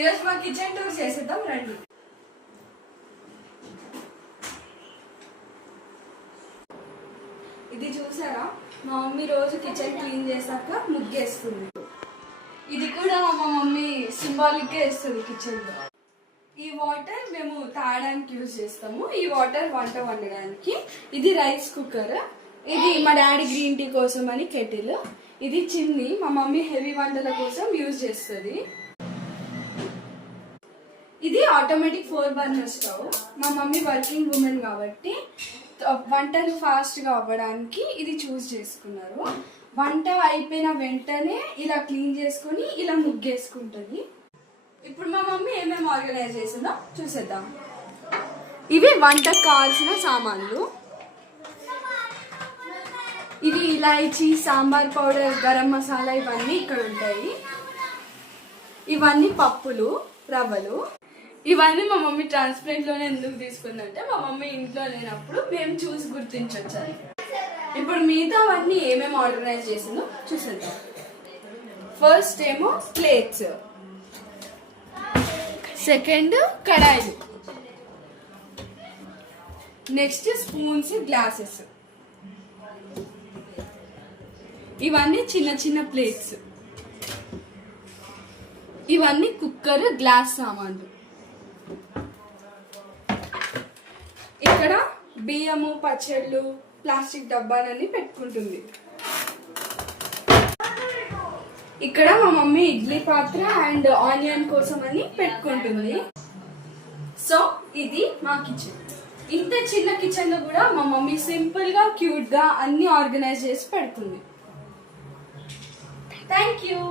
ఈరోజు మా kitchen tour చేసేద్దాం రండి. ఇది చూసారా, మా మమ్మీ రోజు కిచెన్ క్లీన్ చేశాక ముగ్గేస్తుంది. ఇది కూడా మా మమ్మీ సింబాలిక్ గా వేస్తుంది కిచెన్ లో. ఈ వాటర్ మేము తాగడానికి యూజ్ చేస్తాము. ఈ వాటర్ వంట వండడానికి. ఇది రైస్ కుక్కర్. ఇది మా డాడీ గ్రీన్ టీ కోసం అని కెటిల్. ఇది చిమ్నీ, మా మమ్మీ హెవీ వంటల కోసం యూజ్ చేస్తుంది. ఇది ఆటోమేటిక్ 4 బర్నర్ స్టవ్. మా మమ్మీ వర్కింగ్ ఉమెన్ కాబట్టి వంటలు ఫాస్ట్ గా అవ్వడానికి ఇది చూస్ చేసుకున్నారు. వంట అయిపోయిన వెంటనే ఇలా క్లీన్ చేసుకుని ఇలా ముగ్గేసుకుంటుంది. ఇప్పుడు మా మమ్మీ ఏమేమి ఆర్గనైజ్ చేసిందో చూసేద్దాం. ఇవి వంటకు కావాల్సిన సామాన్లు. ఇవి ఇలాయచీ, సాంబార్ పౌడర్, గరం మసాలా ఇవన్నీ ఇక్కడ ఉంటాయి. ఇవన్నీ పప్పులు, రవ్వలు. ఇవన్నీ మా మమ్మీ ట్రాన్స్పరెంట్ లోనే ఎందుకు తీసుకుందంటే మా మమ్మీ ఇంట్లో లేనప్పుడు మేము చూసి గుర్తించవచ్చు. ఇప్పుడు మిగతావన్నీ ఏమేమి ఆర్గనైజ్ చేసిందో చూసేద్దాం. ఫస్ట్ ఏమో ప్లేట్స్, సెకండ్ కడాయిలు, నెక్స్ట్ స్పూన్స్, గ్లాసెస్. ఇవన్నీ చిన్న చిన్న ప్లేట్స్. ఇవన్నీ కుక్కర్, గ్లాస్ సామాన్లు. ఇక్కడ బియ్యము, పచ్చళ్ళు, ప్లాస్టిక్ డబ్బాలన్నీ పెట్టుకుంటుంది. ఇక్కడ మా మమ్మీ ఇడ్లీ పాత్ర అండ్ ఆనియన్ కోసం అని పెట్టుకుంటుంది. సో ఇది మా కిచెన్. ఇంత చిన్న కిచెన్ లో కూడా మా మమ్మీ సింపుల్ గా, క్యూట్ గా అన్ని ఆర్గనైజ్ చేసి పెడుతుంది. Thank you.